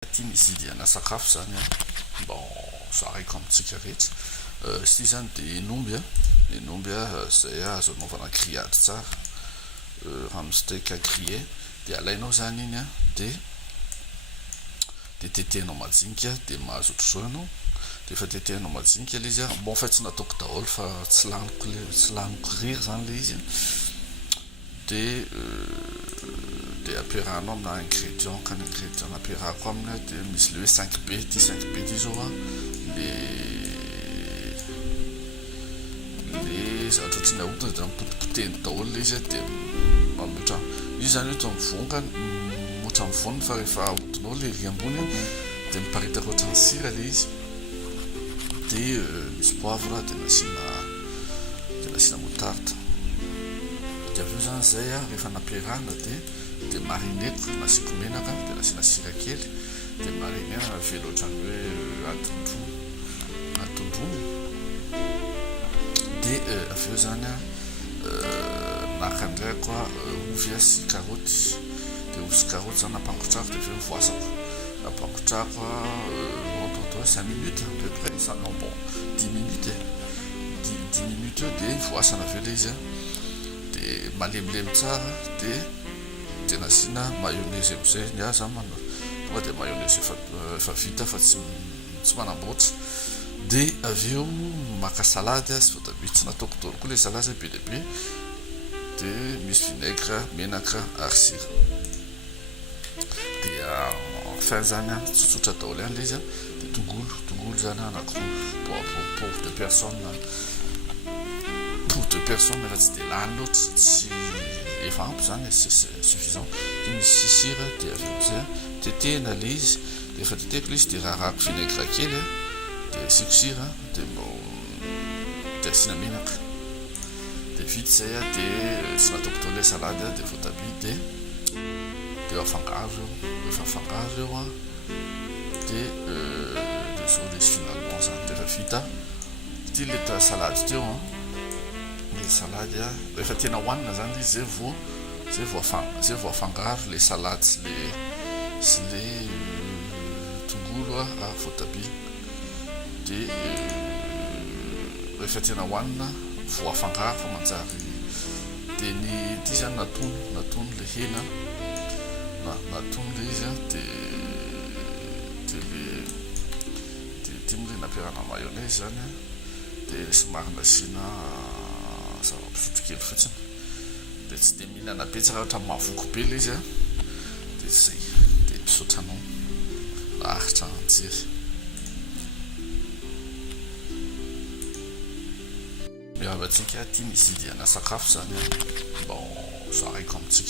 Ty misy idiana sakafo zany a bon sariko amintsika rehetra sy zany de enomby zay azo anaovana grillade tsara raha steak grillé de alainao zany iny a de tetehinao majinika de mahazo otr'zao anao de efa tetehinao majinika le izy a bon fa tsy nataoko daholo fa tsy laniko riry zany le izy de ampiarahanao amina ingrédient ka ny ingrédient ampiarahako aminy de misy le hoe 5B ty zao a le zavatra ohatrany ahodina de potipotehiny daholo le izy de mamotra izy zany ohatra mivongana motra mivoniny fa rehefa ahodinao le ry ambony de miparitaka ohatrany sira le izy de misy poivre de nasina moutarde de aveo zany zay a rehefa nampiarahana de marineko nasiko menaka de nasina sira kely de marinena avelo ohatrany hoe atondrono de aveo zany a nakandray koa ovy sy karoty de ovy sy karoty zany ampangotrako de aveo voasako ampangotrako autour de 5 minutes à peu près ça non bon 10 minutes 10 minutes de voasana aveo le izy a de malemilemy tsara de nasina mayonnaise amizay ny aza tonga de mayonnaise efa vita fa tsy manamboatra de aveo maka salady sy voatabia tsy nataoko daholo koa le salady be lehibe de misy vinaigre menaka ary sira de enfin zany a tsotsotra daholo ihany le izy a de tongolo zany anakiroa pour deux personnes efa tsy de lany loatra tsy efa ampy zany c'est suffisant de misy sira de aveo amizay tetehina le izy de efa tetehiko le izy de rarahako vinaigre kely de asiko sira de asina menaka de vita zay a de tsy nataoko daholo le salady de voatabia de afangaro efa afangaro eo a de zao le izy finalement zany de efa vita ty le salady teo a le salady a rehefa tena hoanina zany izy zay vao afangaro le salady sy le tongolo a voatabia de rehefa tena hoanina vao afangaro fa manjary de ny ty zany natono le hena natono le izy a de le nampiarahana mayonnaise zany de somary nasina zava-pisotro kely fotsiny de tsy de mihinana betsaka ohatra mahavoky be le izy a de zay de misotranao aritra anjery miavatsika ty misy idiana sakafo zany bon zaraiko amintsika